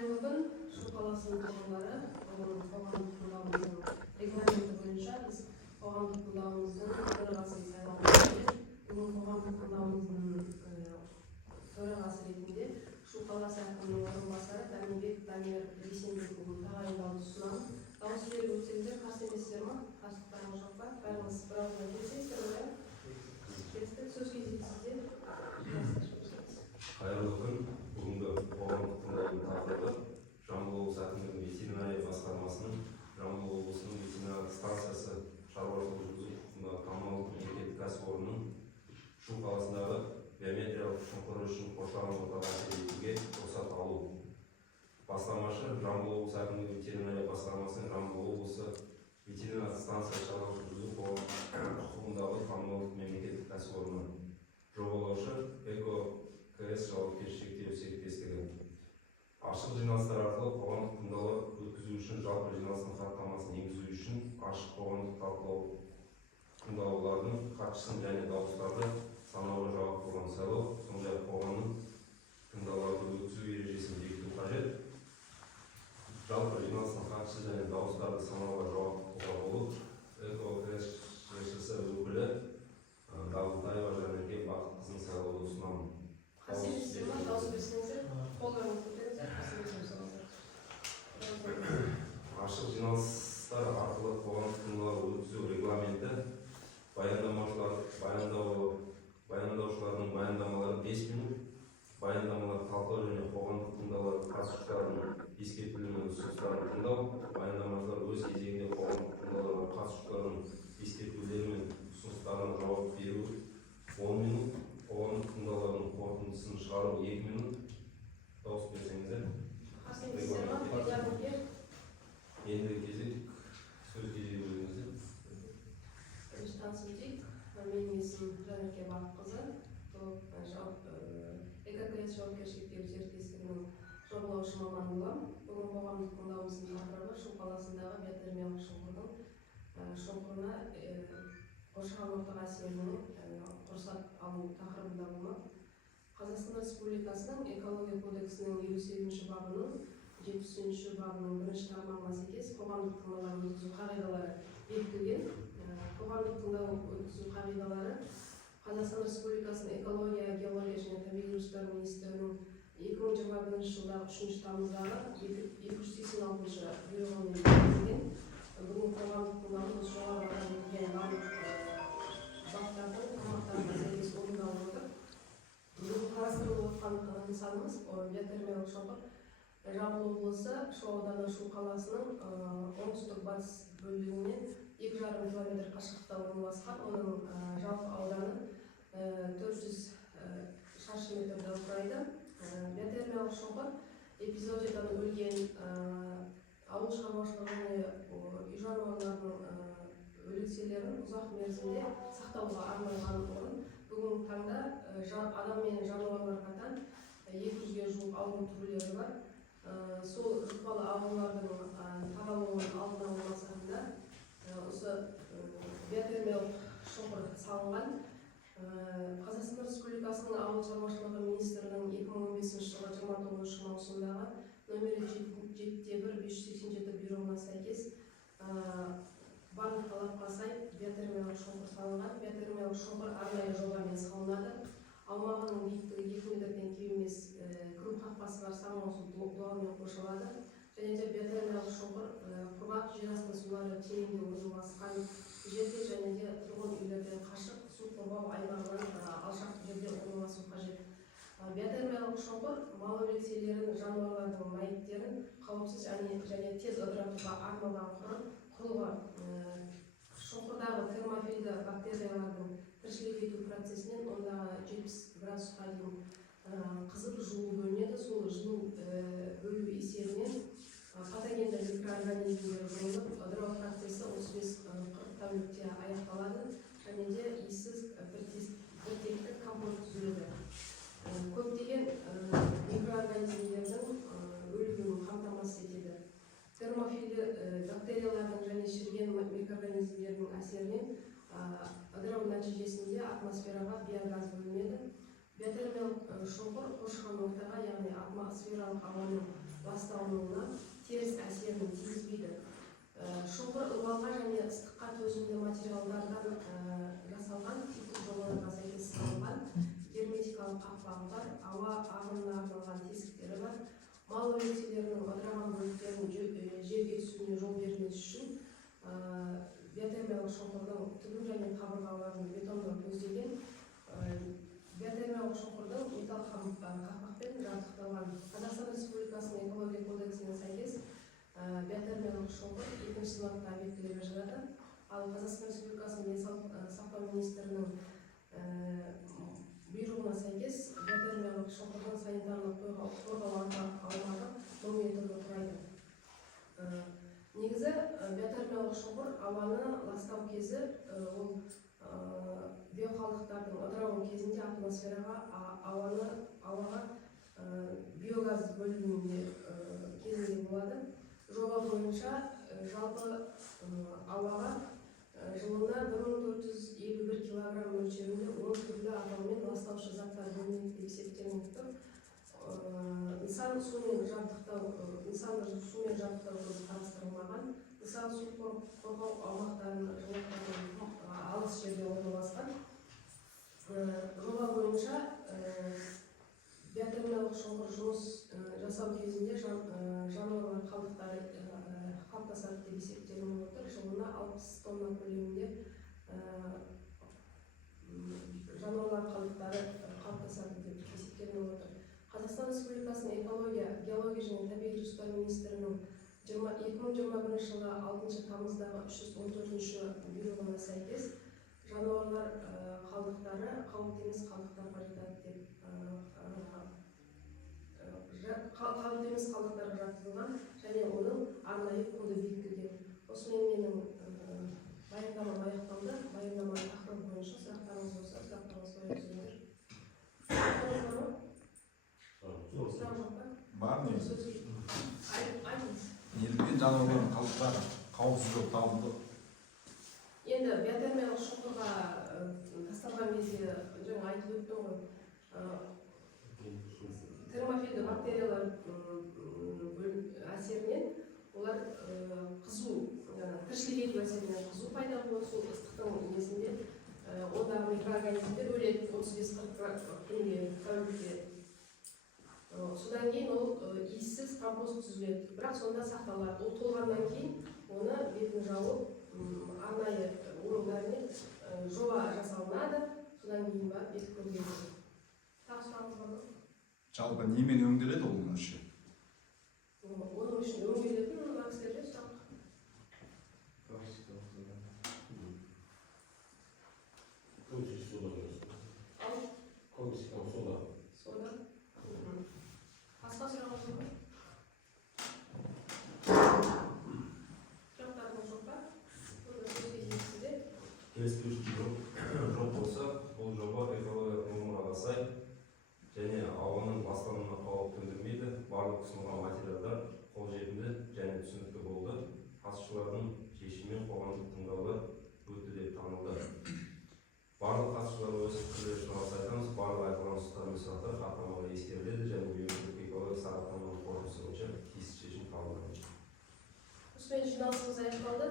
Қайырлы күн, Шу қаласының тұрғындары, қоғамдық тыңдаудың регламенті бойынша біз қоғамдық тыңдаудың төрағасын сайлауға келдік. Бүгін қоғамдық тыңдаудың төрағасы ретінде Шу қаласы әкімінің орынбасары Данибек Дамир Бейсенбековты тағайындауды ұсынамын. Дауыс беріп өтсеңіздер, қарсы емессіздер ме? Қарсылықтарыңыз жоқ па? Бәріңіз бірауыздан келісесіздер ме? Келістік, сөз кезегі сізде. Қайырлы күн. Бүгінгі қоғамдық тыңдаудың тақырыбы Жамбыл облысы әкімдігінің ветеринария басқармасының Жамбыл облысының ветеринарлық станциясы шаруашылық жүргізу құқығындағы коммуналдық мемлекеттік кәсіпорнының Шу қаласындағы биометриялық шұңқыры үшін қоршаған ортаға әсер етуге рұқсат алу. Бастамашы Жамбыл облысы әкімдігінің ветеринария басқармасының Жамбыл облысы ветеринарлық станция шаруашылық жүргізу құқығындағы коммуналдық мемлекеттік кәсіпорны. Жобалаушы Эко КС жауапкершілігі серіктестігі. Ашық жиналыстар арқылы қоғамдық тыңдаулар өткізу үшін жалпы жиналыстың хаттамасын енгізу үшін ашық қоғамдық талқылау тыңдаулардың хатшысын және дауыстарды санауға жауап болған сайлау, сондай-ақ қоғамның тыңдауларды өткізу ережесін бекіту қажет. Жалпы жиналыстың хатшысы және дауыстарды санауға жауапқа болып Эко КС ЖШС өкілі Дабылтаева Жанерге Бақытқызын сайлауды ұсынамын. Дауыс берсеңіздер, қолдарыңызды көтеріңіздер, ашық жиналыстар арқылы қоғамдық тыңдаулар өткізу регламенті баяндаушылардың баяндамалары 5 минут, баяндамалар талқылау және қоғамдық тыңдаулар қатысушыларының ескертулері мен ұсыныстарын тыңдау, баяндамашылар өз кезегінде қоғамдық тыңдауларға қатысушылардың ескертулері мен ұсыныстарына жауап беру 10 минут, қоғамдық тыңдаулардың қорытындысын шығару 2 минут. Дауыс берсеңіздер. Енді кезек сөз кезегі өзіңізде. Менің есімім Жанерке Бақытқызы, ЭККС жауапкершілігі серіктестігінің жобалаушы маманы боламын. Бүгін қоғамдық тыңдаудың тақырыбы Шу қаласындағы ветеринарлық шұңқырына қоршаған ортаға әсеріне рұқсат алу тақырыбында болмақ. Қазақстан Республикасының экология кодексінің 58-ші бабының 70-ші бабының 1-ші тармағына сәйкес қоғамдық тыңдаулар өткізу қағидалары бекітілген. Қоғамдық тыңдау өткізу қағидалары Қазақстан Республикасының экология, геология және табиғи ресурстар министрінің 2021 жылдағы 3 тамыздағы 286-шы бұйрығымен бекітілген. Бүгін қоғамдық тыңдаудың осы жоғарыда белгіленген барлық баптардың тармақтарына сәйкес орындалып отыр. Бүгін қарастырылып отқан нысанымыз ветеринарлық шұңқыр Жамбыл облысы Шу ауданы Шу қаласының оңтүстік-батыс бөлігінен 2,5 километр қашықтықта орналасқан. Оның жалпы ауданы 400 шаршы метрді құрайды. Ветеринарлық шұңқыр эпизоотиядан өлген ауыл шаруашылығы және үй жануарларының өлекселерін ұзақ мерзімде сақтауға арналған орын. Бүгінгі таңда адам мен жануарлар қатар 200-ге жуық ауру түрлері бар. Сол жұқпалы аурулардың таралуын алдын алу мақсатында осы ветеринарлық шұңқыр салынған. Қазақстан Республикасының ауыл шаруашылығы министрінің 2015 жылғы 29 маусымдағы номері 7-1-587 бұйрығына сәйкес барлық талапқа сай ветеринарлық шұңқыр салынған. Ветеринарлық шұңқыр арнайы жобамен салынады. Аумағының биіктігі 2 метрден кем емес, күн қақпасы бар саңылаусыз дуалмен қоршалады. Және де ветеринарлық шұңқыр құрғақ жер асты сулары тереңде орналасқан жерде және де тұрғын үйлерден қашық су қорғау аймағынан алшақ жерде орналасу қажет. Ветеринарлық шұңқыр мал өлекселерін, жануарлардың мәйіттерін қауіпсіз және тез ыдыратуға арналған құрылғы. Шұңқырдағы термофильді бактериялардың тіршілік ету процесінен ондағы 70 градусқа дейін қызып жылу бөлінеді. Сол жылу бөлу есебінен патогенді микроорганизмдер жойылып, ыдырау процесі 35-40 тәулікте аяқталады және де иіссіз біртекті компост түзіледі. Көптеген микроорганизмдердің өлігін қамтамасыз етеді. Термофильді бактериялардың және шіріген микроорганизмдердің әсерінен ыдырау нәтижесінде атмосфераға биогаз бөлінеді. Ветеринарлық шұңқыр қоршаған ортаға, яғни атмосфералық ауаның ластауына теріс әсерін тигізбейді. Шұңқыр ылғалға және ыстыққа төзімді материалдардан жасалған типтік жобаларға сәйкес салынған герметикалық қақпағы бар, ауа ағынына арналған тесіктері бар. Мал өлікселерінің ыдыраған бөліктерінің жерге түсуіне жол бермес үшін биотермиялық шұңқырдың түбі және қабырғаларын бетондау көзделген. Биотермиялық шұңқырдың металл қақпақпен жабдықталған. Қазақстан Республикасының экология кодексіне сәйкес биотермиялық шұңқыр екінші санатты объектілерге жатады. Ал Қазақстан Республикасының денсаулық сақтау министрінің бұйрығына сәйкес биотермиялық шұңқырдың санитарлық қорғау аумағы 1000 метрді құрайды. Негізі биотермиялық шұңқыр ауаны ластау кезі ол биоқалдықтардың ыдырауы кезінде атмосфераға, ауаға биогаз бөлінуіне кезінде болады. Жоба бойынша жалпы ауаға жылына 1451 килограмм мөлшерінде 10 түрлі атаумен ластаушы заттар бөлінеді деп есептелініп тұр. Нысан сумен жабдықтау қарастырылмаған. Нысан су қорғау аумақтарын жылытатын алыс жерде орналасқан. Жоба бойынша биотермиялық шұңқыр жұмыс жасау кезінде жануарлар қалдықтары қалыптасады деп есептелініп отыр. Жылына 60 тонна көлемінде жануарлар қалдықтары қалыптасады деп есептелініп отыр. Қазақстан Республикасының экология, геология және табиғи ресурстар министрінің 2021 жылы 6 тамыздағы 314 бұйрығына сәйкес жануарлар қалдықтары қауіпті емес қалдықтарға жатады деп қауіпті емес қалдықтарға жатқызылған және оның арнайы коды бекітілген. Осымен менің баяндамам аяқталды. Баяндама тақырыбы бойынша сұрақтарыңыз болса, сұрақтарыңызды қойыңыздар. Бар ма? Айтыңыз. Елдегі жануарлардың қалдықтары қауіпсіз болып табылды. Енді биотермиялық шұңқырға тасталған кезде жаңа айтып өттім ғой. Термофильді бактериялар әсерінен олар қызу, тіршілік ету әсерінен қызу пайда болады. Сол ыстықтың несінде ондағы микроорганизмдер өледі 35-40 күнге тәулікте. Содан кейін ол иіссіз компост түзіледі. Бірақ сонда сақталады. Ол толғаннан кейін оны бетін жауып, арнайы орындармен жоба жасалынады. Содан кейін барып бекітіп өңделеді. Тағы сұрағыңыз бар ма? Жалпы немен өңделеді ол мөлшер? Оның үшін өңделетін мына кісілерде сұрақ. Сода. Басқа сұрағыңыз бар ма? Сұрақтарыңыз жоқ па? Келіспеушілік жоқ болса, бұл жоба экологиялық нормаға сай және ауаның ластануына қауіп төндірмейді. Барлық ұсынылған материалдар қолжетімді және түсінікті болды. Қатысушылардың шешімімен қоғамдық тыңдаулар өтті деп танылды. Барлық қатысушылар өз пікірлерін шығарса айтамыз. Барлық айтылған ұсыныстар мен сұрақтар хаттамаға ескеріледі және ұйымдық экологиялық сараптаманың қорытындысы бойынша тиісті шешім қабылданады. Осымен жиналысымыз аяқталды.